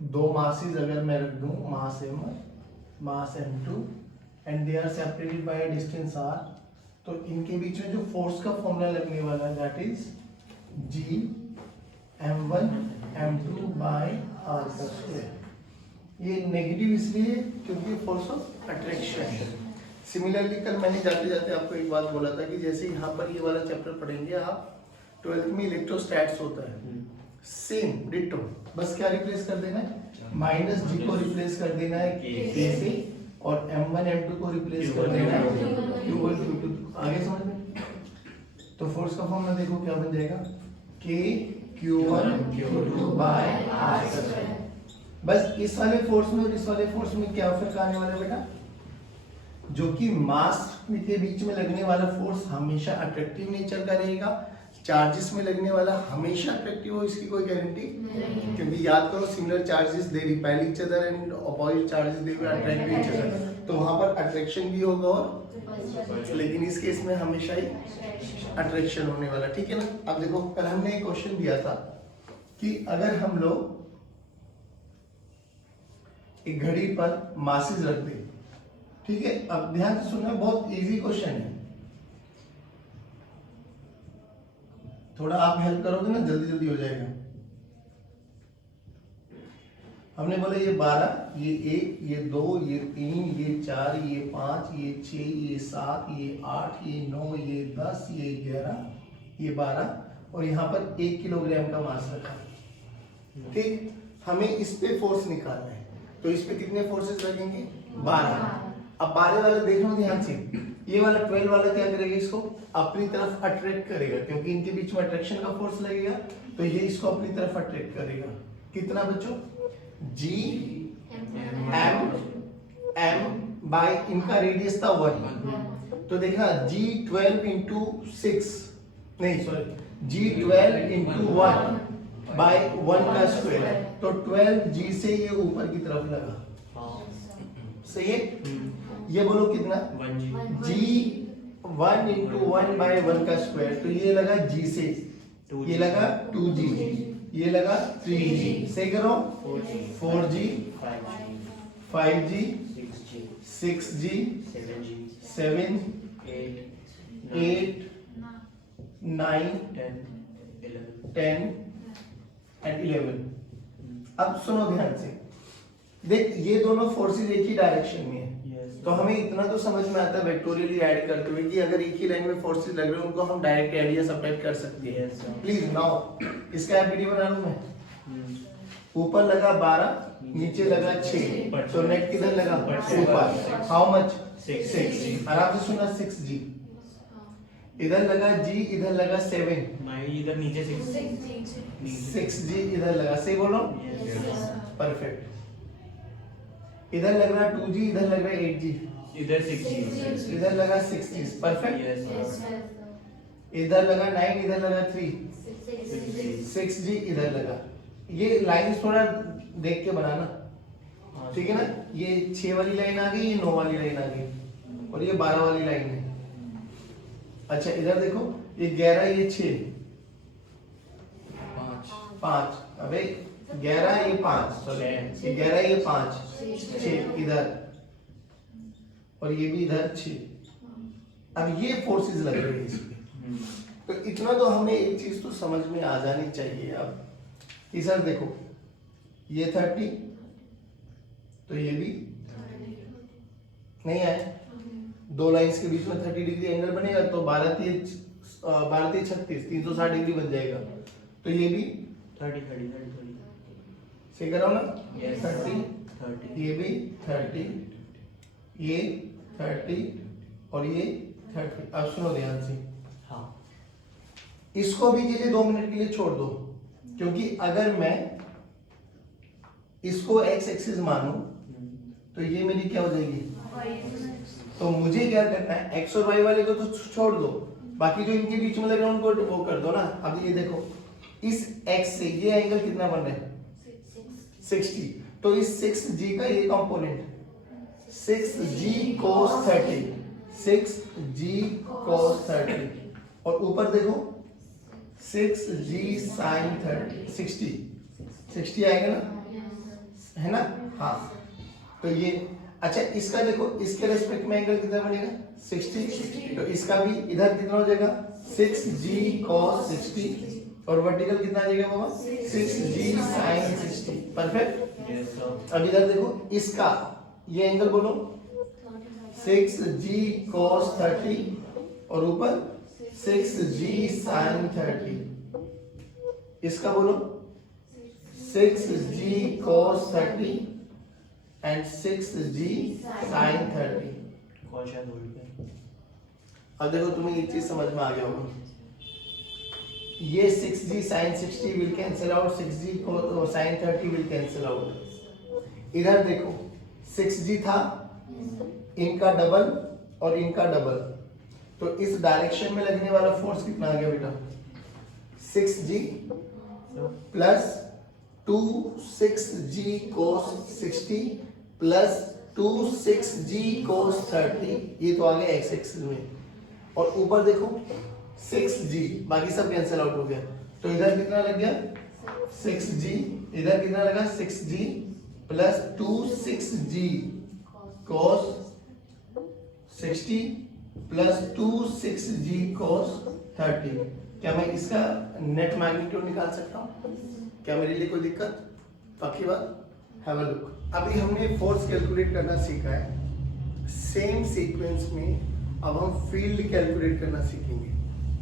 दो मासेस अगर मैं रख दूं, mass m1, mass m2 and they are separated by a distance r, तो इनके बीच में जो फोर्स का फॉर्मूला लगने वाला है that is G m1 m2 by r का स्क्वायर। ये नेगेटिव इसलिए क्योंकि फोर्स ऑफ अट्रैक्शन है। सिमिलरली कल मैंने जाते जाते आपको एक बात बोला था कि जैसे यहाँ पर ये वाला चैप्टर पढ़ेंगे आप, 12th में इलेक्ट्रोस्टैट्स होता है, सेम डिटो, बस क्या रिप्लेस कर देना है, माइनस जी को रिप्लेस कर देना है के से, और m1 m2 को रिप्लेस कर देना है q1 q2। आगे समझ में? तो फोर्स का फॉर्मूला देखो क्या बन जाएगा, k q1 q2 bye r square. बस इस वाले फोर्स में और इस वाले फोर्स में क्या फर्क आने वाला है बेटा, जो कि मास के बीच में लगने वाला फोर्स हमेशा अट्रैक्टिव नेचर का रहेगा, चार्जेस में लगने वाला हमेशा अट्रैक्टिव हो इसकी कोई गारंटी नहीं, क्योंकि याद करो similar charges they repel each other and opposite charges they will attract each other, तो वहां पर अट्रैक्शन भी होगा और, लेकिन इस केस में हमेशा ही अट्रैक्शन होने वाला, ठीक है ना। अब देखो कल हमने एक क्वेश्चन दिया था कि अगर हम लोग एक घड़ी पर मासेस रख दें, ठीक है, अब ध्यान से सुनना, बहुत इजी क्वेश्चन है, थोड़ा आप हेल्प करोगे ना जल्दी जल्दी हो जाएगा। हमने बोला ये 12, ये 1, ये 2, ये 3, ये 4, ये 5, ये 6, ये 7, ये 8, ये 9, ये 10, ये 11, ये 12 और यहाँ पर 1 किलोग्राम का मास रखा, ठीक। हमें इस पे फोर्स निकालना है, तो इस पे कितने फोर्सेस लगेंगे, 12। अब 12 वाला देख लो ध्यान से, ये वाला 12 वाला क्या करेगा, इसको अपनी तरफ अट्रैक्ट करेगा, क्योंकि इनके बीच में अट्रैक्शन का फोर्स लगेगा, तो ये इसको अपनी तरफ अट्रैक्ट करेगा। कितना बच्चों, G m बाय इनका रेडियस था 1, तो देखना G12 इंटू 6, नहीं सॉरी G12 इंटू 1 बाय 1 का स्क्वायर, तो 12 G से ये ऊपर की तरफ लगा, सही है। ये बोलो कितना, G1 इंटू 1 बाय 1 का स्क्वायर, तो ये लगा G से, ये लगा 2G, ये लगा 3G, सही करो, 4G 5G 6G 7 8 9 10 एंड 11। अब सुनो ध्यान से, देख ये दोनों फोर्सेस एक ही डायरेक्शन में है, तो हमें इतना तो समझ में आता है वेक्टोरियली ऐड करते हुए कि अगर एक ही लाइन में फोर्सेस लग रहे हैं उनको हम डायरेक्ट ऐड या सबट्रैक्ट कर सकते हैं। प्लीज नाउ इसका एपीडी बना लूं मैं, ऊपर लगा 12, नीचे लगा 6, तो नेट किधर लगा, ऊपर, हाउ मच, 6, आराम से सुनना, 6G, इधर लगा G, इधर लगा 7, इधर नीचे 6G इधर लगा, सही बोलो, परफेक्ट। इधर लग रहा 2G, इधर लग रहा 8G, इधर 6G, इधर लगा 6G, परफेक्ट। इधर लगा 9, इधर लगा 3, 6G इधर लगा। ये लाइन थोड़ा देख के बनाना, ठीक है ना। ये 6 वाली लाइन आ गई, ये 9 वाली लाइन आ गई, और ये 12 वाली लाइन है। अच्छा इधर देखो, ये 11, ये 6, 5, अबे 11 ये 5, ये 11 ये 5, 6 इधर, और ये भी इधर 6। अब ये फोर्सेस लग रही है इसमें, तो इतना तो हमें एक चीज तो समझ में आ जानी चाहिए अब कि सर देखो ये 30, तो ये भी नहीं आए, दो लाइंस के बीच में 30 डिग्री एंगल बनेगा, तो 12 36 360 डिग्री बन जाएगा, तो ये भी 30 सही करो ना, Yes. 30, ये भी 30, ये 30 और ये 30। अब सुनो ध्यान से, हाँ, इसको भी के लिए 2 मिनट के लिए छोड़ दो, क्योंकि अगर मैं इसको x एक्सिस मानूं तो ये मेरी क्या हो जाएगी, तो मुझे क्या करना है, x और y वाले को तो छोड़ दो, बाकी जो इनके बीच में लग रहा है उनको वो कर दो ना। अब ये देखो, इस x से ये एंगल कितना बन रहा है, 60, तो इस 6G का ये component 6G cos 30, 6G cos 30, और ऊपर देखो 6G sin 30, 60 आएगा ना, है ना? हाँ, तो ये अच्छा, इसका देखो, इसके रेस्पेक्ट में एंगल कितना बनेगा 60, तो इसका भी इधर कितना हो जाएगा 6g cos 60, और वर्टिकल कितना आ जाएगा बाबा 6g sin 60। Perfect. Yes sir. अब इधर देखो, इसका ये एंगल बोलो 6g cos 30 और ऊपर 6g sin 30। इसका बोलो 6g cos 30 and 6g sin 30। कौन सा दूर पे? अब देखो तुम्हें एक चीज समझ में आ गया होगा, ये 6g sin 60 will cancel out, 6g sin 30 will cancel out। इधर देखो 6g था, इनका डबल और इनका डबल, तो इस डायरेक्शन में लगने वाला फोर्स कितना आ गया बेटा 6g plus 2 6g cos 60 plus 2 6g cos 30, ये तो आ गया एक्स एक्सिस में, और ऊपर देखो 6g, बाकी सब कैंसिल आउट हो गया, तो इधर कितना लग गया 6g, इधर कितना लगा 6g plus 2 6g cos 60 plus 2 6g cos 30। क्या मैं इसका नेट मैग्नीट्यूड निकाल सकता हूँ? क्या मेरे लिए कोई दिक्कत? पक्की बात। Have a look. अभी हमने फोर्स कैलकुलेट करना सीखा है, सेम सीक्वेंस में अब हम फील्ड कैलकुलेट करना सीखेंगे।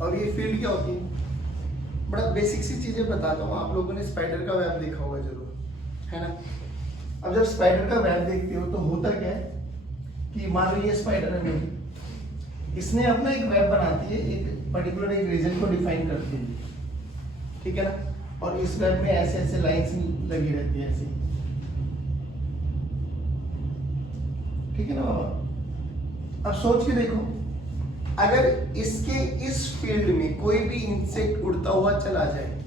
और ये फील्ड क्या होती है, बड़ा बेसिक सी चीजें बताता हूँ। आप लोगों ने स्पाइडर का वेब देखा होगा जरूर, है ना? अब जब स्पाइडर का वेब देखते हो तो होता क्या है कि मान लो ये स्पाइडर है, इसने अपना एक वेब बनाती है, एक पर्टिकुलर एक रीजन को डिफाइन करती है, ठीक है ना? और इस वेब में ऐसे ऐसे लाइंस लगी रहती है ऐसे, ठीक है ना बाबा? अब सोच के देखो, अगर इसके इस फील्ड में कोई भी इंसेक्ट उड़ता हुआ चला जाए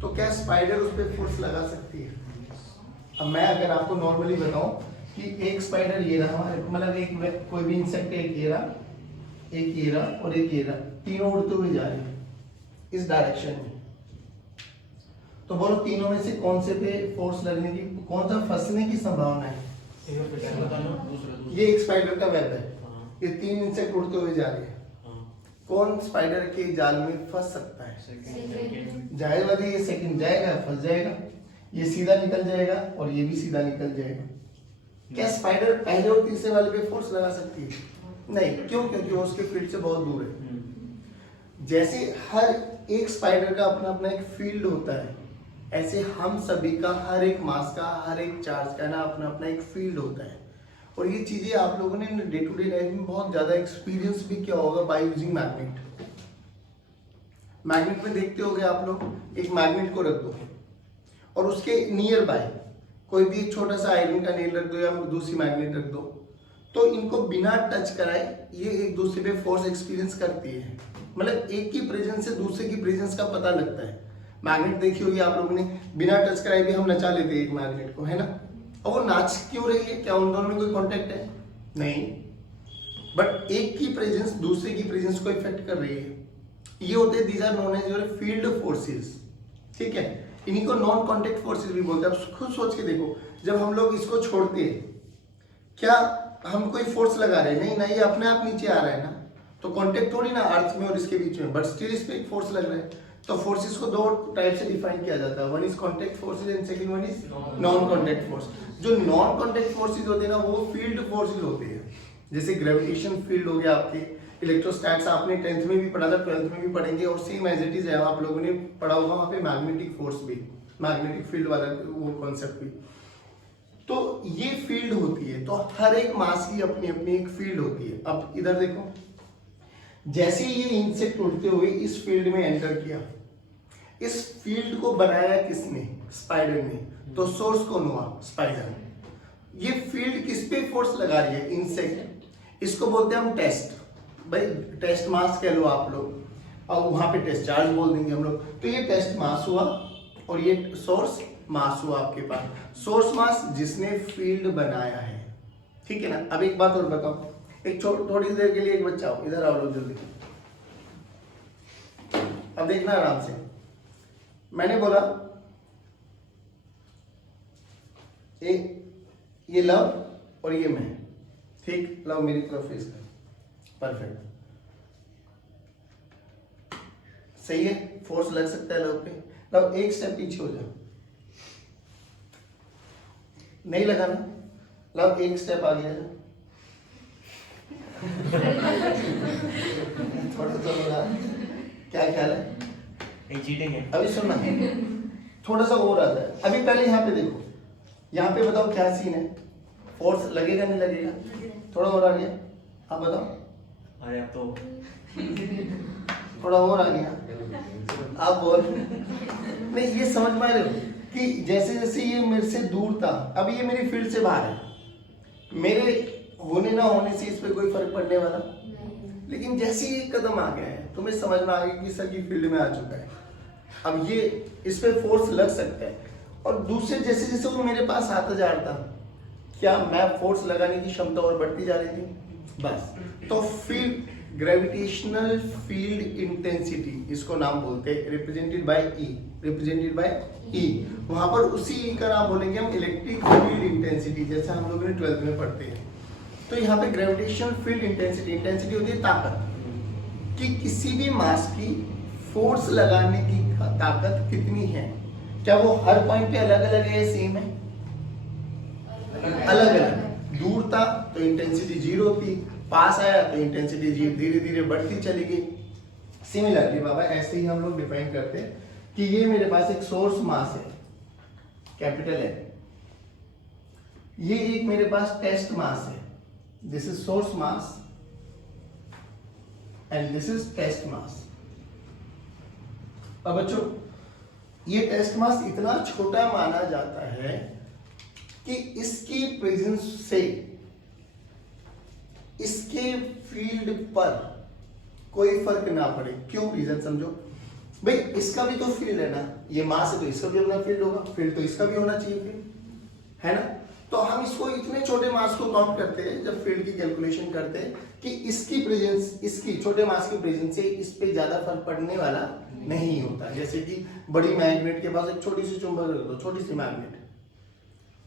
तो क्या स्पाइडर उस पर फोर्स लगा सकती है? अब मैं अगर आपको नॉर्मली बताऊं कि एक स्पाइडर ये रहा हमारे, मतलब एक कोई भी इंसेक्ट, एक ये रहा, एक ये रहा और एक ये रहा, तीनों उड़ते हुए जा रहे हैं इस डायरेक्शन में, तो बोलो तीनों में से कौन से पे फोर्स लगने की, कौन सा फंसने की संभावना है? ये एक स्पाइडर का वेब है, ये तीन इंसेक्ट उड़ते हुए जा रहे हैं, कौन स्पाइडर के जाल में फंस सकता है? जाएगा, ये सेकंड जाएगा, फंस जाएगा, ये सीधा निकल जाएगा और ये भी सीधा निकल जाएगा। क्या स्पाइडर पहले और तीसरे वाले पे फोर्स लगा सकती है? नहीं। क्यों? क्योंकि वो उसके फील्ड से बहुत दूर है। जैसे हर एक स्पाइडर का अपना अपना एक फील्ड होता है, ऐसे हम सभी का, हर एक मास का, हर एक चार्ज का ना अपना अपना एक फील्ड होता है। और ये चीजें आप लोगों ने डे टू डे लाइफ में बहुत ज्यादा एक्सपीरियंस भी किया होगा बाय यूजिंग मैग्नेट। मैग्नेट में देखते होगे आप लोग, एक मैग्नेट को रख दो और उसके नियर बाय कोई भी छोटा सा आयरन का नेल रख दो या दूसरी मैग्नेट रख दो, तो इनको बिना टच कराए ये एक दूसरे पे फोर्स एक्सपीरियंस करती है। मतलब एक की प्रेजेंस से दूसरे की प्रेजेंस का पता लगता है। मैग्नेट देखी होगी आप लोगों ने, बिना टच कराए भी हम नचा लेते हैं एक मैग्नेट को, है ना? और वो नाच क्यों रही है? क्या उन दोनों में कोई कांटेक्ट है? नहीं, बट एक की प्रेजेंस दूसरे की प्रेजेंस को इफेक्ट कर रही है। ये होते हैं, these are known as your field forces, ठीक है? इन्हीं को नॉन कांटेक्ट फोर्सेस भी बोलते हैं। अब खुद सोच के देखो, जब हम लोग इसको छोड़ते हैं, क्या हम कोई फोर्स लगा रहे हैं? नहीं ना, ये अपने आप नीचे आ रहा है ना, तो कांटेक्ट थोड़ी ना अर्थ में और इसके बीच में, बट स्टिल इस पे एक फोर्स लग रहा है। तो फोर्सेस को दो टाइप से डिफाइन किया जाता है, one is contact forces and second one is non contact force. जो नॉन कांटेक्ट फोर्सेस होते हैं ना, वो फील्ड फोर्सेस होते हैं। जैसे ग्रेविटेशन फील्ड हो गया आपके, इलेक्ट्रोस्टैट्स आपने 10th में भी पढ़ा था, 12th में भी पढ़ेंगे, और सेम एज इट इज है, आप लोगों ने पढ़ा होगा वहां पे मैग्नेटिक फोर्स भी, मैग्नेटिक फील्ड वाला वो कॉन्सेप्ट भी। तो ये फील्ड होती है, तो हर एक मास की अपनी अपनी एक फील्ड होती है। अब इधर देखो, जैसे ये इंसेक्ट उड़ते हुए इस फील्ड में एंटर किया, इस फील्ड को बनाया किसने? स्पाइडर ने। तो सोर्स कौन हुआ? स्पाइडर। ये फील्ड किस पे फोर्स लगा रही है? इंसेक्ट। इसको बोलते हैं हम टेस्ट, भाई टेस्ट मास कह लो आप लोग, और वहां पे टेस्ट चार्ज बोल देंगे हम लोग। तो ये टेस्ट मास हुआ और ये सोर्स मास हुआ आपके पास। सोर्स मास जिसने फील्ड बनाया है, ठीक है ना? अब एक बात और बताओ, एक थोड़ी देर के लिए एक बच्चा हो, इधर आओ लोग जल्दी। अब देखना आराम से, मैंने बोला ये लव और ये मैं, ठीक, लव मेरी तरफ फेस कर, परफेक्ट, सही है, फोर्स लग सकता है लव पे। लव एक स्टेप पीछे हो जाओ, नहीं लगा ना, लव एक स्टेप आगे आ जाओ, थोड़ा सा लगा, क्या ख्याल है? एक चीटिंग है। अभी सुनना, थोड़ा सा और आता है, अभी पहले यहाँ पे देखो, यहाँ पे बताओ क्या सीन है, फोर्स लगेगा नहीं लगेगा? थोड़ा और आ गया, आप बताओ। अरे अब तो थोड़ा और आ गया, आप बोल। नहीं, ये समझ में आ रहे हो कि जैसे जैसे ये मेरे से दूर था, अब ये मेरी फील्ड से बाहर है, मेरे होने ना होने से इस पे कोई फर्क पड़ने वाला, लेकिन जैसे ही एक कदम आ गया है तो मैं समझ में आ गया कि सर की फील्ड में आ चुका है, अब ये इस पे फोर्स लग सकता है। और दूसरे जैसे जैसे वो मेरे पास आता जा रहा था, क्या मैं फोर्स लगाने की क्षमता और बढ़ती जा रही थी, बस। तो फील्ड, ग्रेविटेशनल फील्ड इंटेंसिटी, इसको नाम बोलते हैं, represented by E, represented by E. वहां पर उसी ई का नाम बोलेंगे हम इलेक्ट्रिक फील्ड इंटेंसिटी, जैसा हम लोगों ने 12th में पढ़ते हैं। तो यहाँ पे ग्रेविटेशनल फील्ड इंटेंसिटी, इंटेंसिटी होती है ताकत, कि किसी भी मास की फोर्स लगाने की ताकत कितनी है, क्या वो हर पॉइंट पे अलग अलग है या सेम है? अलग अलग। दूर था तो इंटेंसिटी 0 थी, पास आया तो इंटेंसिटी धीरे धीरे बढ़ती चली गई। सिमिलरली बाबा ऐसे ही हम लोग डिफाइन करते हैं कि ये मेरे पास एक सोर्स मास है, कैपिटल है, ये एक मेरे पास टेस्ट मास है, this is source mass and this is test mass. अब बच्चों, ये टेस्ट मास इतना छोटा माना जाता है कि इसकी प्रेजेंस से इसके फील्ड पर कोई फर्क ना पड़े। क्यों? रीजन समझो भाई, इसका भी तो फील्ड है ना, ये मास है तो इसका भी अपना फील्ड होगा, फील्ड तो इसका भी होना चाहिए फिर, है ना। तो हम इसको इतने छोटे मास को काउंट करते हैं जब फील्ड की कैलकुलेशन करते हैं कि इसकी प्रेजेंस, इसकी छोटे मास की प्रेजेंस से इस पे ज्यादा फर्क पड़ने वाला नहीं होता। जैसे कि बड़ी मैग्नेट के पास एक छोटी सी चुंबक रख दो, छोटी सी मैग्नेट,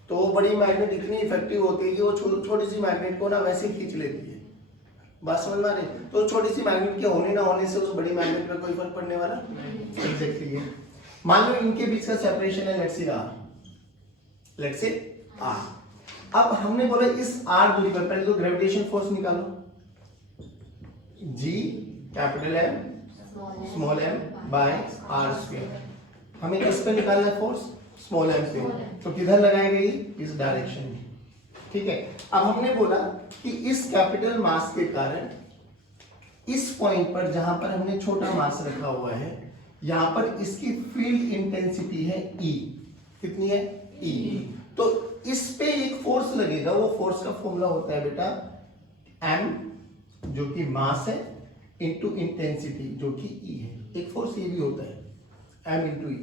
तो वो बड़ी मैग्नेट इतनी इफेक्टिव होती है कि वो छोटी सी मैग्नेट को ना वैसे खींच लेती है। बात समझ में आ रही? तो छोटी सी मैग्नेट के होने ना होने से उस बड़ी मैग्नेट पर कोई फर्क पड़ने वाला एग्जैक्टली है। मान लो इनके बीच का सेपरेशन है लेट्स से r। अब हमने बोला इस r दूरी पर पहले तो ग्रेविटेशन फोर्स निकालो, G capital M small m by r square. हमें किस पे निकालना है फोर्स? स्मॉल m पे। तो किधर लगाई गई? इस डायरेक्शन में, ठीक है। अब हमने बोला कि इस कैपिटल मास के कारण इस पॉइंट पर जहां पर हमने छोटा मास रखा हुआ है, यहां पर इसकी फील्ड इंटेंसिटी है E। कितनी है? E। तो इस पे एक फोर्स लगेगा, वो फोर्स का फॉर्मूला होता है बेटा m, जो कि मास है, इंटू इंटेंसिटी जो कि E है। एक फोर्स ये भी होता है m इंटू E,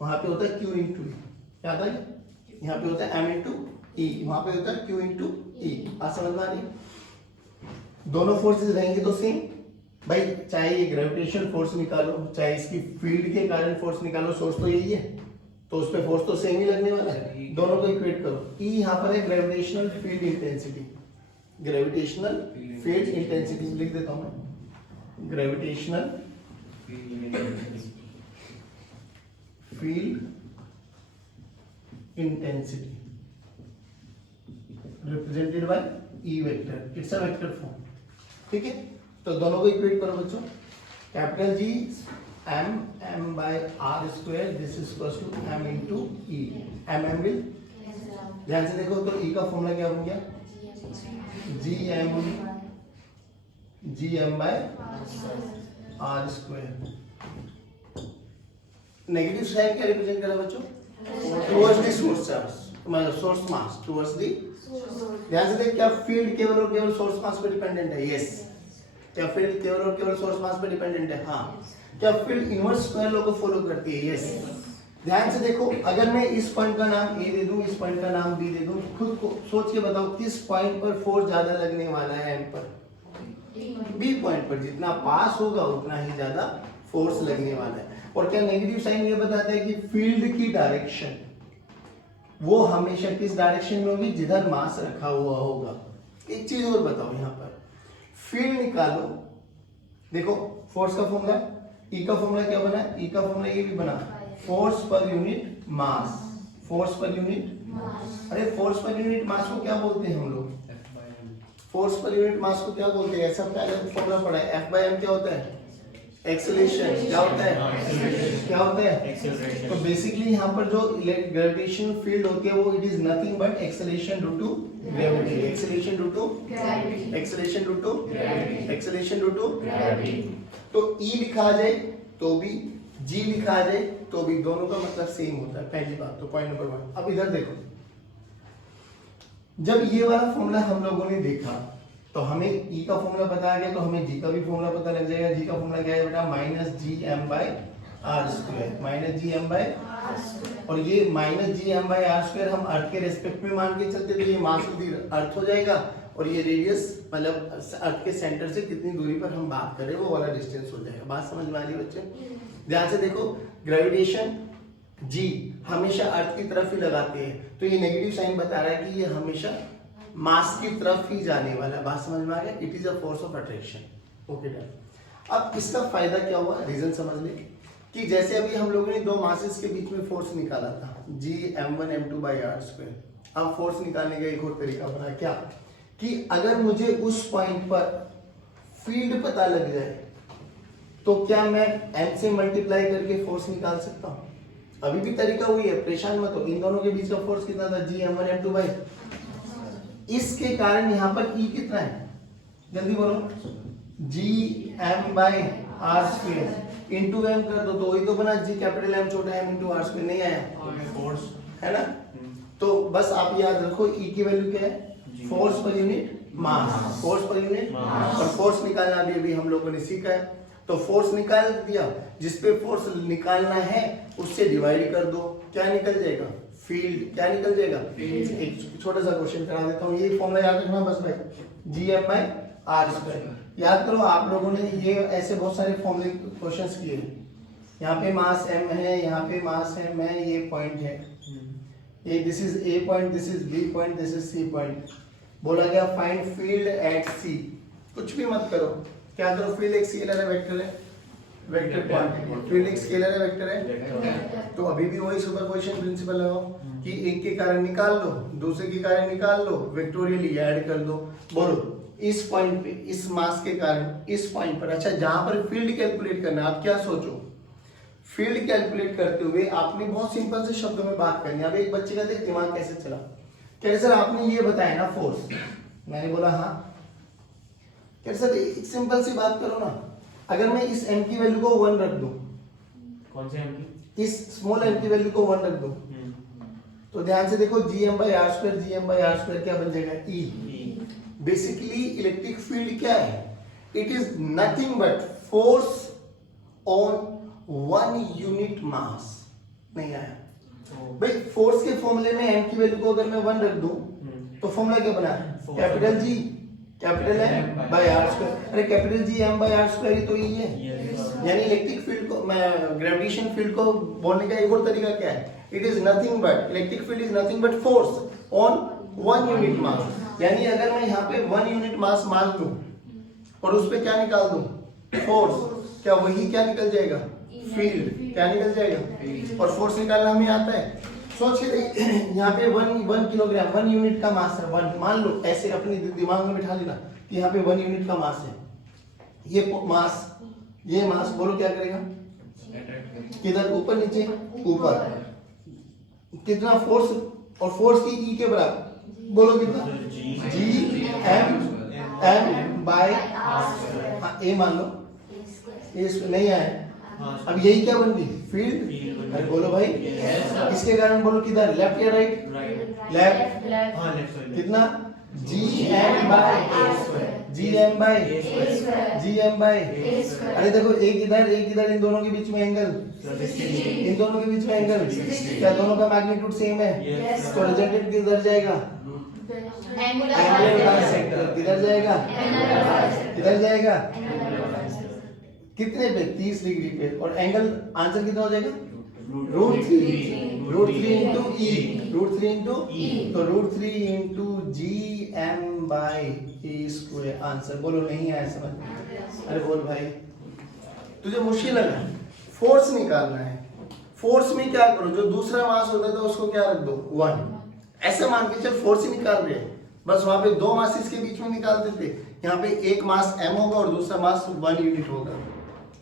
वहां पे होता है q इंटू E, क्या आता है? यहाँ पे होता है m इंटू E, वहां पे होता है q इंटू E। आज समझ में आ रही? दोनों फोर्सेस रहेंगे तो सेम भाई, चाहे ये ग्रेविटेशन फोर्स निकालो, चाहे इसकी फील्ड के कारण फोर्स निकालो, सोर्स तो यही है, तो उस पे फोर्स तो सेम ही लगने वाला है। दोनों को इक्वेट करो। E यहाँ पर है gravitational field intensity, gravitational field intensity लिख देता हूं मैं, gravitational field intensity represented by E vector, it's a vector form, ठीक है। तो दोनों को इक्वेट करो बच्चों, capital G m by r square, this is equals to m into E। m will, ध्यान से देखो तो E का फॉर्मूला क्या बन गया? gm by r square। Negative sign क्या रिप्रेजेंट करा बच्चों? टुवर्ड्स द सोर्स चार्ज, मतलब सोर्स मास टुवर्ड्स द। ध्यान से देख, क्या फील्ड केवल और केवल सोर्स मास पे डिपेंडेंट है? यस। क्या फील्ड केवल और केवल सोर्स मास पे डिपेंडेंट है? हाँ। क्या फील्ड इनवर्स स्क्वायर लॉ को फॉलो करती है? यस। ध्यान से देखो, अगर मैं इस पॉइंट का नाम A दे दूं, इस पॉइंट का नाम B दे दूं, खुद को सोच के बताओ किस पॉइंट पर फोर्स ज्यादा लगने वाला है M पर? B पॉइंट पर। जितना पास होगा उतना ही ज्यादा फोर्स लगने वाला है। और क्या नेगेटिव साइन ये बताता है कि फील्ड की डायरेक्शन वो हमेशा किस डायरेक्शन में होगी, जिधर मास रखा हुआ होगा। एक चीज और बताओ, यहाँ पर फील्ड निकालो। देखो फोर्स का फॉर्मूला, ई का फॉर्मूला क्या बना, ई का फॉर्मूला ये भी बना, force per unit mass, force per unit mass. अरे फोर्स पर यूनिट मास को क्या बोलते हैं हम लोग, फोर्स पर यूनिट मास को क्या बोलते हैं, ऐसा पहले फॉर्मूला पढ़ा है, F by m क्या होता है, एक्सेलरेशन। क्या होता है, क्या होता है, एक्सेलरेशन। तो बेसिकली यहाँ पर जो ग्रेविटेशन फील्ड होती है वो it is nothing but acceleration due to gravity, acceleration due to gravity, acceleration due to gravity, acceleration due to gravity. तो E लिखा जाए तो भी, G लिखा जाए तो भी, दोनों का मतलब सेम होता है, पहली बात तो पॉइंट नंबर 1। अब इधर देखो, जब ये वाला फॉर्मूला हम लोगों ने देखा तो हमें E का फॉर्मूला बताया गया, तो हमें G का भी फॉर्मूला पता लग जाएगा। G का फॉर्मूला क्या है बेटा, minus G M by R square, minus G M by, और ये minus G M by R square हम अर्थ के रेस्पेक्ट में मान के चलते, तो ये मास टू दी अर्थ हो जाएगा, और ये रेडियस मतलब अर्थ के सेंटर से कितनी दूरी पर हम बात करें वो वाला डिस्टेंस हो जाएगा। बात समझ में आ रही है बच्चे? ध्यान से देखो, ग्रेविटेशन G हमेशा अर्थ की तरफ ही लगाते हैं, तो ये नेगेटिव साइन बता रहा है कि ये हमेशा मास की तरफ ही जाने वाला है। बात समझ में आ गया? It is a force of attraction. Okay done. अब इसका फायदा क्या हुआ, रीजन समझ ले, कि जैसे अभी हम लोगों ने दो मासेस के बीच में फोर्स निकाला था, G m1 m2 by r square. अब फोर्स निकालने का एक और तरीका बना, क्या कि अगर मुझे उस पॉइंट पर फील्ड पता लग जाए तो क्या मैं m से मल्टीप्लाई करके फोर्स निकाल सकता हूं? अभी भी तरीका वही है, परेशान मत हो। इन दोनों के बीच का फोर्स कितना था, G m1 m2 by, इसके कारण यहाँ पर E कितना है, जल्दी बोलो, G m by r square into m कर दो, तो वही तो बना, G कैपिटल M छोटा m इंटू r स्क्वायर, नहीं आया फोर्स है ना? तो बस आप याद रखो E की वैल्यू क्या है, force per unit mass, force per unit mass, और फोर्स निकालना भी अभी हम लोगों ने सीखा है। तो फोर्स निकाल दिया, जिसपे फोर्स निकालना है उससे डिवाइड कर दो, क्या निकल जाएगा, फील्ड। क्या निकल जाएगा, एक छोटा सा क्वेश्चन करा देता हूँ, ये फॉर्मूला याद रखना बस भाई, G M by R square. याद करो, आप लोगों ने ये ऐसे बहुत सारे फॉर्मूले क्वेश्चंस किए, यहाँ पे मास m है, यहाँ पे मास m है, ये पॉइंट है, ये this is A point, this is B point, this is C point. बोला गया फाइंड फील्ड एट C। कुछ भी मत करो, क्या करो, फील्ड एक स्केलर है, वेक्टर है, वेक्टर क्वांटिटी, फील्ड एक स्केलर है, वेक्टर है, तो अभी भी वही सुपरपोजिशन प्रिंसिपल लगाओ कि एक के कारण निकाल लो, दूसरे के कारण निकाल लो, वेक्टोरियली ऐड कर दो। बोलो इस पॉइंट पे, इस मास के कारण इस पॉइंट पर, अच्छा जहां पर फील्ड कैलकुलेट करना, आप क्या सोचो, फील्ड कैलकुलेट करते हुए आपने बहुत सिंपल से शब्दों में बात करनी है। अब एक बच्चे का देख दिमाग कैसे चला, कह रहे सर आपने ये बताया ना फोर्स, मैंने बोला हाँ, कह रहे सर एक सिंपल सी बात करो ना, अगर मैं इस m की वैल्यू को 1 रख दूं, कौन से m की, इस स्मॉल m की वैल्यू को 1 रख दूं, तो ध्यान से देखो gm by r square, gm by r square क्या बन जाएगा, E। बेसिकली इलेक्ट्रिक फील्ड क्या है, it is nothing but force on 1 unit mass. नहीं आया भाई, फोर्स के फॉर्मूले में m की वैल्यू को अगर मैं 1 रख दूं तो फॉर्मूला क्या बना, capital G capital M by r square. अरे capital G M by r square ही तो ये है, यानी इलेक्ट्रिक फील्ड को, मैं ग्रेविटेशन फील्ड को बोलने का एक और तरीका क्या है, it is nothing but, electric field is nothing but force on 1 unit mass. यानी अगर मैं यहाँ पे 1 यूनिट मास मान लूं और उस पे क्या निकाल दूं, फोर्स, क्या वही क्या निकल जाएगा, फील्ड। क्या निकल जाएगा, और फोर्स निकालना हमें आता है। सोच के यहाँ पे 1 किलोग्राम 1 यूनिट का मास है, 1 मान लो, ऐसे अपने दिमाग में बिठा लेना कि यहाँ पे 1 यूनिट का मास है, ये मास बोलो क्या करेगा, किधर, ऊपर नीचे, ऊपर, कितना फोर्स, और फोर्स की E के बराबर, बोलो कितना, G बाय हाँ A मान लो, A नहीं आया, अब यही क्या बन गई, फील्ड। अरे बोलो भाई, इसके कारण बोलो किधर, लेफ्ट या राइट, लेफ्ट, कितना, Gm by A square, Gm by, अरे देखो एक इधर एक इधर, इन दोनों के बीच में एंगल, इन दोनों के बीच में एंगल, क्या दोनों का मैग्नीट्यूड सेम है, तो रिजल्टेंट किधर जाएगा, एंगुलर बाइसेक्टर, किधर जाएगा, किधर जाएगा, कितने पे, 30 डिग्री पे, और एंगल आंसर कितना हो जाएगा, √3 इंटू ई, √3 इंटू ई, तो √3 इंटू GM/E²। आंसर बोलो, नहीं आया समझ? अरे बोल भाई, तुझे मुश्किल लगा? फोर्स निकालना है। फोर्स में क्या करो, जो दूसरा मास होता है तो उसको क्या रख दो, 1। ऐसे मान के चल फोर्स ही निकाल रहे हैं, बस वहां पे दो मासेस के बीच में निकाल देते। यहाँ पे एक मास m होगा और दूसरा मास 1 यूनिट होगा।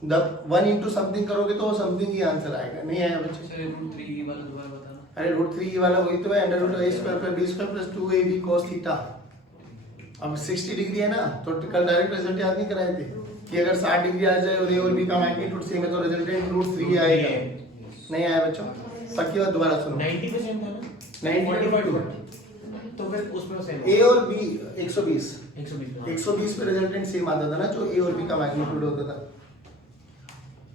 जब 1 इंटू समथिंग करोगे तो समथिंग ही आंसर आएगा। नहीं आया बच्चे? √3 वाला दोबारा बताना। अरे √3 वाला वही तो है, √a² b² + 2ab cos theta. अब 60 डिग्री है ना, तो कल डायरेक्ट रिजल्ट याद नहीं कराए थे कि अगर 60 डिग्री आ जाए और a और b का मैग्नीट्यूड सेम है तो रिजल्टेंट √3 आएगा। नहीं आया बच्चों? पक्की बात, दोबारा सुनो। 90% था ना? 90 तो फिर उसमें सेम a और b 120 120 120 पे रिजल्टेंट सेम आता था ना, जो a और b का मैग्नीट्यूड होता था।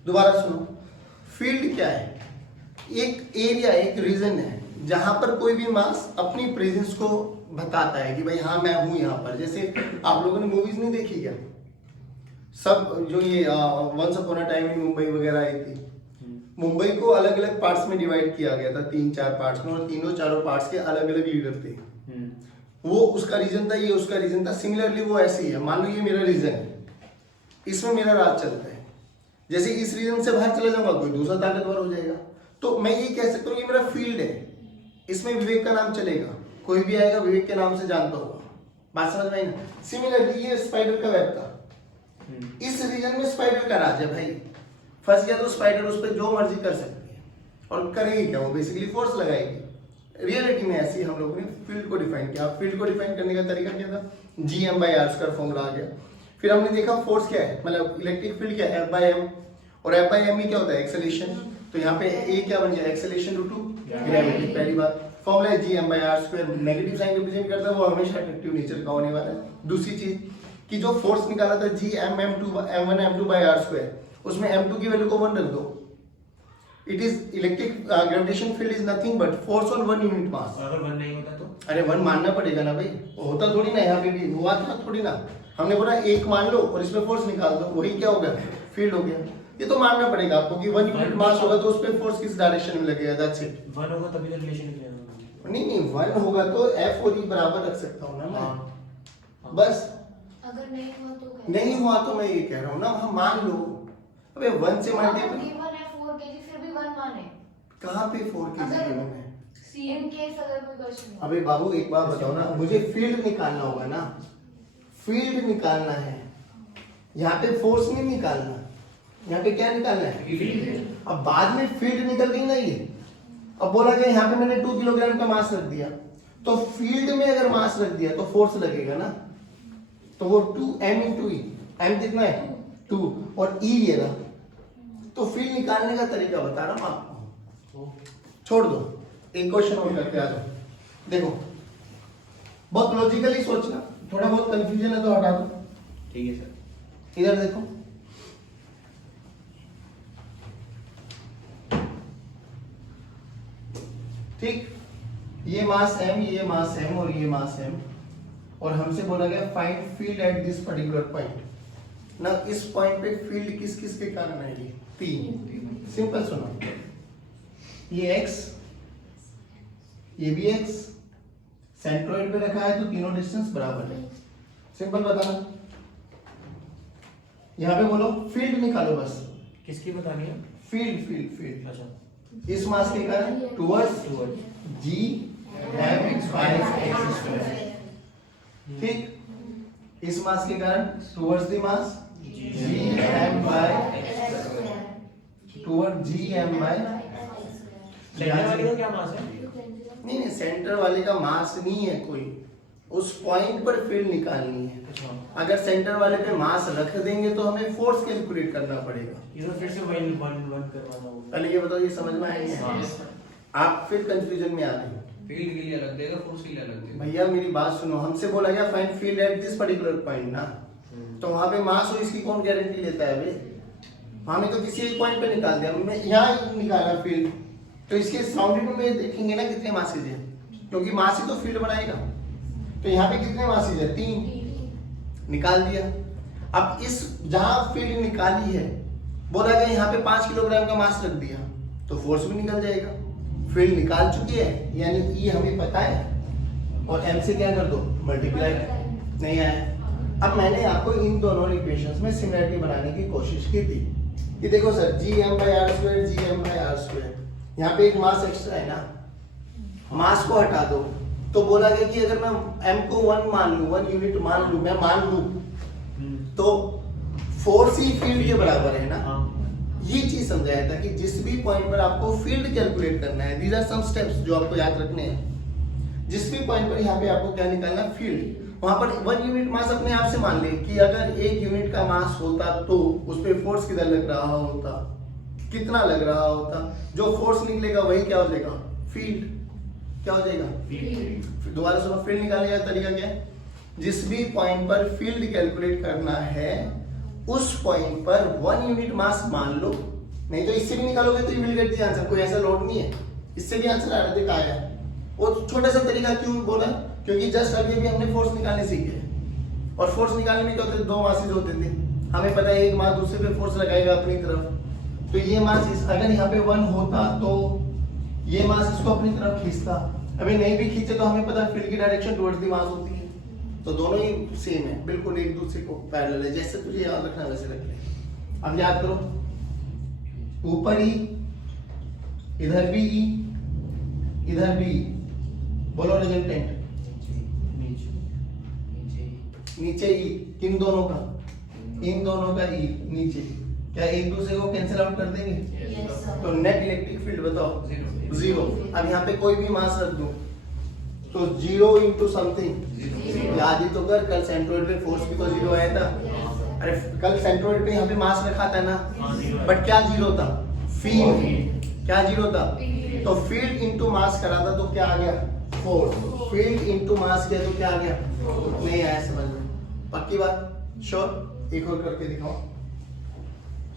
दोबारा सुनो, फील्ड क्या है? एक एरिया, एक रीजन है जहां पर कोई भी मास अपनी प्रेजेंस को बताता है कि भाई हाँ मैं हूं यहाँ पर। जैसे आप लोगों ने मूवीज नहीं देखी क्या? सब जो ये once upon a time in Mumbai वगैरह आई थी, मुंबई को अलग अलग पार्ट्स में डिवाइड किया गया था, 3-4 पार्ट्स में, और तीनों चारों पार्ट्स के अलग अलग लीडर थे। वो उसका रीजन था, ये उसका रीजन था। सिमिलरली वो ऐसे ही है, मान लो ये मेरा रीजन है, इसमें मेरा राज चलता है। जैसे इस रीजन से बाहर चले जाऊंगा, कोई दूसरा ताकतवर हो जाएगा। तो मैं ये कह सकता हूँ ये मेरा फील्ड है, इसमें विवेक का नाम चलेगा, कोई भी आएगा विवेक के नाम से जानता होगा। बात समझ में आई ना? सिमिलरली ये स्पाइडर का वेब था, इस रीजन में स्पाइडर का राज है भाई। फंस गया तो स्पाइडर उस पर जो मर्जी कर सकती है, और करेगी क्या? वो बेसिकली फोर्स लगाएगी। रियलिटी में ऐसी हम लोगों ने फील्ड को डिफाइन किया। फील्ड को डिफाइन करने का तरीका क्या था? GM/r² फॉर्मूला आ गया। फिर हमने देखा फोर्स क्या है, मतलब इलेक्ट्रिक फील्ड क्या है, F/m, और F/m ही क्या होता है, एक्सेलरेशन। तो यहाँ पे A क्या बन गया, एक्सेलरेशन √2 ग्रेविटी। पहली बात, फॉर्मूला है GM/r², नेगेटिव साइन रिप्रेजेंट करता है, वो हमेशा अट्रैक्टिव नेचर का होने वाला है। दूसरी चीज कि जो फोर्स निकाला था GM_m2/r², उसमें m2 की वैल्यू को 1 रख दो। It is electric gravitation field is nothing but force on 1 unit mass. अगर 1 नहीं होता तो? अरे 1 मानना पड़ेगा ना भाई, होता थोड़ी ना, यहाँ पे भी हुआ था थोड़ी ना। हमने बोला 1 मान लो और इसमें फोर्स निकाल दो, वही क्या हो गया, फील्ड हो गया। ये तो मानना पड़ेगा आपको कि 1 यूनिट मास होगा तो उस पे फोर्स किस डायरेक्शन में लगेगा, दैट्स इट। 1 होगा तभी तो रिलेशन निकलेगा। नहीं 1 होगा तो F और E बराबर रख सकता हूँ ना मैं। बस अगर नहीं हुआ तो नहीं हुआ तो मैं ये कह रहा हूँ ना, हम मान लो। अबे 1 से मल्टीप्लाई, गिवन है 4 kg फिर भी 1 माने। कहाँ पे 4 kg गिवन है? इन केस अगर कोई क्वेश्चन हो। अबे बाबू एक बात बताओ ना, मुझे फील्ड निकालना होगा ना, फील्ड निकालना है। यहाँ पे फोर्स नहीं निकालना, यहाँ पे क्या निकालना है, फील्ड। अब बाद में फील्ड निकल गई ना ये। अब बोला गया यहाँ पे मैंने 2 किलोग्राम का मास रख दिया, तो फील्ड में अगर मास रख दिया तो फोर्स लगेगा ना, तो वो 2m × E, m कितना है 2 और E ये रहा। तो फील्ड निकालने का तरीका बता रहा हूँ आपको, छोड़ दो। एक क्वेश्चन और करके आ जाओ। देखो बहुत लॉजिकली सोचना, थोड़ा बहुत कंफ्यूजन है तो हटा दो। ठीक है सर। इधर देखो, ठीक, ये मास m, ये मास m और ये मास m, और हमसे बोला गया find field at this particular point ना। इस पॉइंट पे फील्ड किस किस के कारण है, ये 3। सिंपल सुनो, ये x, ये भी x, सेंट्रोइड पे रखा है तो तीनों डिस्टेंस बराबर है। सिंपल बताना, यहाँ पे बोलो फील्ड निकालो बस। किसकी बतानी है? फील्ड फील्ड फील्ड अच्छा, इस मास के कारण टुवर्ड्स GM/x², ठीक। इस मास के कारण towards the mass GM/x²। Centre वाले का क्या मास है? नहीं सेंटर वाले का मास नहीं है कोई, उस पॉइंट पर फील्ड निकालनी है। अच्छा, अगर सेंटर वाले पे मास रख देंगे तो हमें फोर्स कैलकुलेट करना पड़ेगा। इधर फिर से 1 करवाना होगा। पहले ये बताओ, ये समझ में आएगी? हाँ। आप फिर कंफ्यूजन में आ रहे हैं। फील्ड के लिए अलग देगा, फोर्स के लिए अलग देगा। भैया मेरी बात सुनो, हमसे बोला गया find field at this particular point ना, तो वहां पे मास हो इसकी कौन गारंटी लेता है भाई? हमें तो किसी एक पॉइंट पे निकाल दिया, मैं यहाँ निकाला फील्ड, तो इसके सराउंडिंग में देखेंगे ना कितने मासेज है, क्योंकि मास ही तो फील्ड बनाएगा। तो यहाँ पे कितने मासेज है, 3, निकाल दिया। अब इस जहां फील्ड निकाली है बोला गया यहाँ पे 5 किलोग्राम का मास रख दिया, तो फोर्स भी निकल जाएगा। फील्ड निकाल चुकी है यानी ई हमें पता है और एम से क्या कर दो मल्टीप्लाई। नहीं आया। अब मैंने आपको इन दोनों इक्वेशंस में सिमिलरिटी बनाने की कोशिश की थी। ये देखो सर Gm/r², Gm/r², यहाँ पे एक मास एक्स्ट्रा है ना, मास को हटा दो। तो बोला गया कि अगर मैं m को 1 मान लूं, 1 यूनिट मान लूं, मैं मान लूं तो फोर्स ही फील्ड के बराबर है ना। ये चीज समझाया था कि जिस भी पॉइंट पर आपको फील्ड कैलकुलेट करना है, दीज आर सम स्टेप्स जो आपको याद रखने हैं। जिस भी पॉइंट पर यहाँ पे आपको क्या निकालना है फील्ड, वहां पर 1 यूनिट मास अपने आप से मान ले कि अगर 1 यूनिट का मास होता तो उस पे फोर्स किधर लग रहा होता, कितना लग रहा होता। जो फोर्स निकलेगा वही क्या हो जाएगा फील्ड। क्या हो जाएगा दोबारा सुनो, फील्ड निकालने का तरीका क्या है, जिस भी पॉइंट पर फील्ड कैलकुलेट करना है उस पॉइंट पर 1 यूनिट मास मान लो। नहीं तो इससे भी निकालोगे तो you will get the answer, कोई ऐसा लोड नहीं है। इससे भी आंसर आ रहा है, आया। वो छोटा सा तरीका क्यों बोला, क्योंकि जस्ट अभी भी हमने फोर्स निकालने सीखे और फोर्स निकालने में क्या होते थे, 2 मासेज होते थे। हमें पता है एक मास दूसरे पे फोर्स लगाएगा अपनी तरफ, तो ये मास अगर यहाँ पे 1 होता तो ये मास इसको अपनी तरफ खींचता। अभी नहीं भी खींचे तो हमें पता है फील्ड की डायरेक्शन टुवर्ड्स द मास होती है। तो दोनों ही सेम है, बिल्कुल एक दूसरे को पैरेलल है। जैसे तुझे याद रखना वैसे रख ले। अब याद करो, ऊपर ही, इधर भी ई, इधर भी ई। बोलो रिजल्टेंट। नीचे ई, किन दोनों का, इन दोनों का ई नीचे, क्या एक दूसरे को कैंसिल आउट कर देंगे? तो नेट इलेक्ट्रिक फील्ड बताओ 0। अब यहाँ पे कोई भी मास रख दो तो 0 इंटू समथिंग, याद ही तो कर, कल सेंट्रोइड पे फोर्स भी तो 0 आया था। अरे कल सेंट्रोइड पे यहाँ पे मास रखा था ना, बट क्या 0 था? फील्ड। क्या 0 था? तो फील्ड इंटू मास करा था तो क्या आ गया? फोर्स। फील्ड इंटू मास किया तो क्या आ गया? नहीं आया समझ में? पक्की बात? श्योर? एक और करके दिखाओ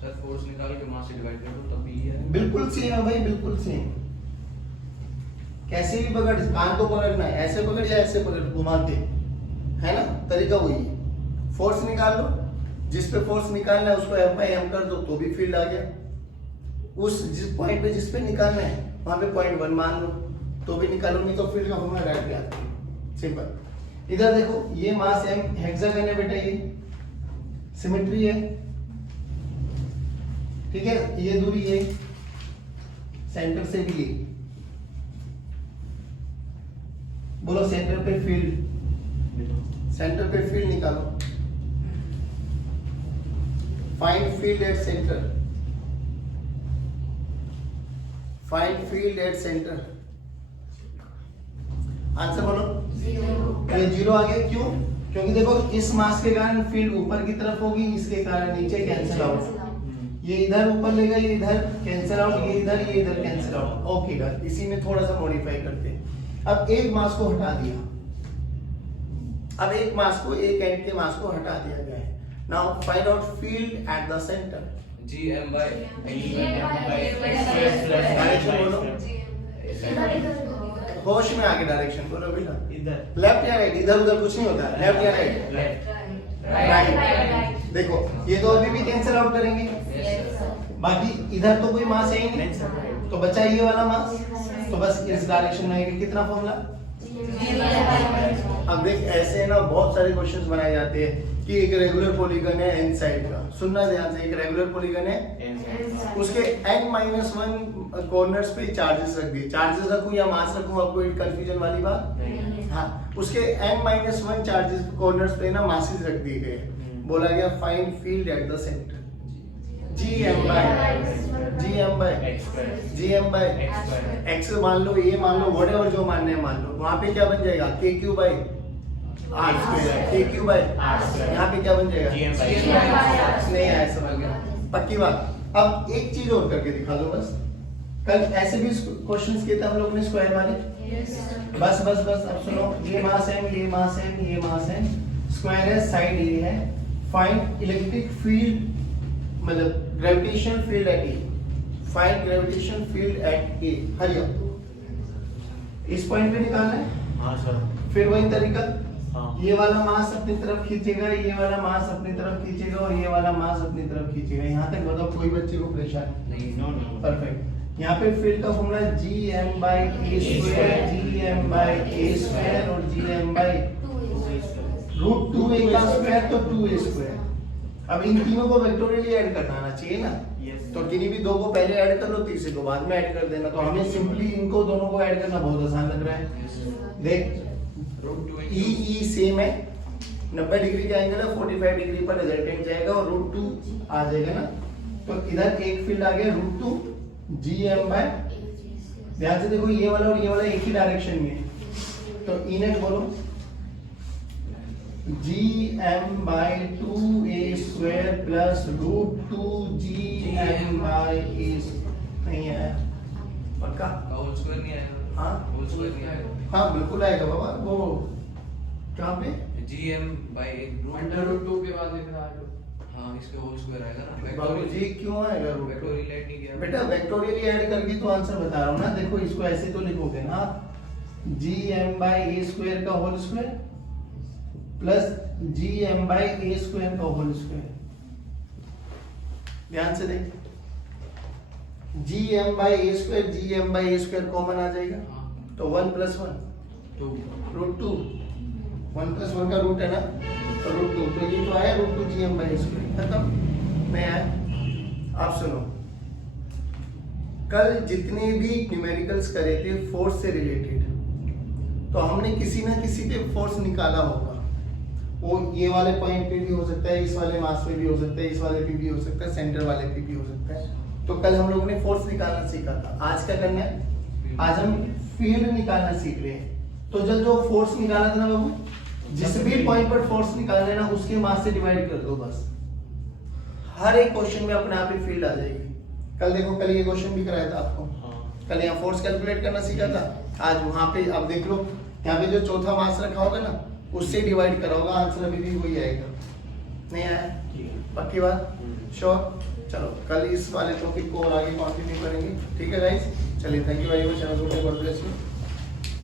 सर। फोर्स निकाल के मास से डिवाइड कर दो तब ये है। बिल्कुल सेम है भाई, बिल्कुल सेम। कैसे भी पकड़, कान को पकड़ना है, ऐसे पकड़ या ऐसे पकड़, घुमा के, है ना, तरीका वही है। फोर्स निकाल लो, जिस पे फोर्स निकालना है उसको F/m कर दो तो भी फील्ड आ गया। उस जिस पॉइंट पे जिस पे निकालना है वहां पे पॉइंट 1 मान लो तो भी निकालो, नहीं तो फील्ड का फॉर्मूला डायरेक्ट आता है। सिंपल। इधर देखो, ये मास m हेक्सागन है बेटा, ये सिमेट्री है, ठीक है। ये दूरी है सेंटर से भी, बोलो सेंटर पे फील्ड, सेंटर पे फील्ड निकालो। Find field at centre, find field at centre. Answer बोलो। ये 0 आ गया, क्यों? क्योंकि देखो इस मास के कारण फील्ड ऊपर की तरफ होगी, इसके कारण नीचे कैंसिल आउट। ये इधर ऊपर लेगा, ये इधर कैंसिल आउट, ये इधर कैंसिल आउट। ओके गाइस, इसी में थोड़ा सा मॉडिफाई करते हैं। अब एक मास को हटा दिया, अब एक मास को, एक एंड के मास को हटा दिया गया है। Now find out field at the centre. होश में आके डायरेक्शन बोलो बेटा, इधर लेफ्ट या राइट, इधर उधर कुछ नहीं होता, लेफ्ट या राइट? राइट। देखो ये तो अभी भी कैंसिल आउट करेंगे, बाकी इधर तो कोई मास है ही नहीं, तो बचा ये वाला मास, तो बस इस डायरेक्शन में आएगा। कितना फॉर्मूला? अब देख ऐसे ना बहुत सारे क्वेश्चंस बनाए जाते हैं कि एक रेगुलर पॉलीगन है एन साइड का, सुनना ध्यान से, एक रेगुलर पॉलीगन है, उसके n-1 कॉर्नर्स पे चार्जेस रख दिए। चार्जेस रखूं या मास रखूं, आपको कंफ्यूजन वाली बात? हाँ, उसके n-1 चार्जेस कॉर्नर्स पे ना मासेस रख दिए गए। बोला गया find field at the centre. Gm by x मान लो, ये मान लो, व्हाटएवर जो मानना है मान लो। वहां पे क्या बन जाएगा? KQ by R², KQ by R²। यहाँ पे क्या बन जाएगा? नहीं आया समझ गया? पक्की बात। अब एक चीज और करके दिखा दो बस। कल ऐसे भी क्वेश्चंस किए थे हम लोग ने स्क्वायर वाले। बस बस बस अब सुनो, ये मास है, ये मास है, ये मास है, स्क्वायर है, साइड ए है। फाइंड इलेक्ट्रिक फील्ड, मतलब gravitation field at A. Find gravitation field at A. Hurry up, इस पॉइंट पे निकालना है। हाँ सर। फिर वही तरीका, हाँ। ये वाला मास अपनी तरफ खींचेगा, ये वाला मास अपनी तरफ खींचेगा और ये वाला मास अपनी तरफ खींचेगा। यहाँ तक बताओ कोई बच्चे को परेशान? नहीं। No no. परफेक्ट। यहाँ पे फील्ड का formula G M by A square, G M by A square और G M by root 2a का स्क्वायर तो 2a स्क्वायर। अब इन तीनों को वेक्टोरियली ऐड करना आना चाहिए ना, Yes. तो किन्हीं भी दो को पहले ऐड कर लो, तीसरे को बाद में ऐड कर देना। तो हमें सिंपली इनको दोनों को ऐड करना बहुत आसान लग रहा है। देख ई सेम है, 90 डिग्री का एंगल है, 45 डिग्री पर रिजल्टेंट जाएगा और रूट 2 आ जाएगा ना। तो इधर एक फील्ड आ गया रूट 2 जी एम बाय, ध्यान से देखो ये वाला और ये वाला एक ही डायरेक्शन में है। तो ई नेट बोलो G M by 2a square plus root 2 G M by A. नहीं है पक्का? होल स्क्वायर नहीं आएगा। हाँ होल स्क्वायर नहीं आएगा। हाँ बिल्कुल आएगा बाबा। वो कहाँ पे? GM by अंडर रूट 2 के बाद लिख रहा है हाँ इसके होल स्क्वायर आएगा ना। बाबू जी क्यों आएगा रूट 2? वेक्टोरियल ऐड नहीं किया बेटा वेक्टोरियली ऐड करके तो आंसर बता रहा हूँ ना। देखो इसको ऐसे तो लिखोगे ना, G M by A square का whole square plus G M by A square का होल स्क्वायर। ध्यान से देख, G M by A square, G M by A square common आ जाएगा हाँ तो 1 प्लस 1 2 रूट 2, 1 प्लस 1 का रूट है ना, तो रूट 2, तो ये तो आया root 2 G M by square. खत्म नहीं आया। आप सुनो, कल जितने भी न्यूमेरिकल्स करे थे फोर्स से रिलेटेड, तो हमने किसी ना किसी पे फोर्स निकाला होगा। वो ये वाले पॉइंट पे भी हो सकता है, इस वाले मास पे भी हो सकता है, इस वाले पे भी हो सकता है, सेंटर वाले पे भी हो सकता है। तो कल हम लोगों ने फोर्स निकालना सीखा था। आज क्या करना है? आज हम फील्ड निकालना सीख रहे हैं। तो जब जो फोर्स निकाला था ना बाबू, जिस भी पॉइंट पर फोर्स निकालना है ना, उसके मास से डिवाइड कर दो बस। हर एक क्वेश्चन में अपने आप ही फील्ड आ जाएगी। कल देखो, कल ये क्वेश्चन भी कराया था आपको। कल यहाँ फोर्स कैलकुलेट करना सीखा था, आज वहां पे अब देख लो, यहाँ पे जो चौथा मास रखा होगा ना, उससे डिवाइड करा होगा, आंसर अभी भी वही आएगा। नहीं आया? पक्की बात? श्योर? चलो कल इस वाले टॉपिक को और आगे कंटिन्यू करेंगे। ठीक है गाइस, चलिए thank you very much, God bless you.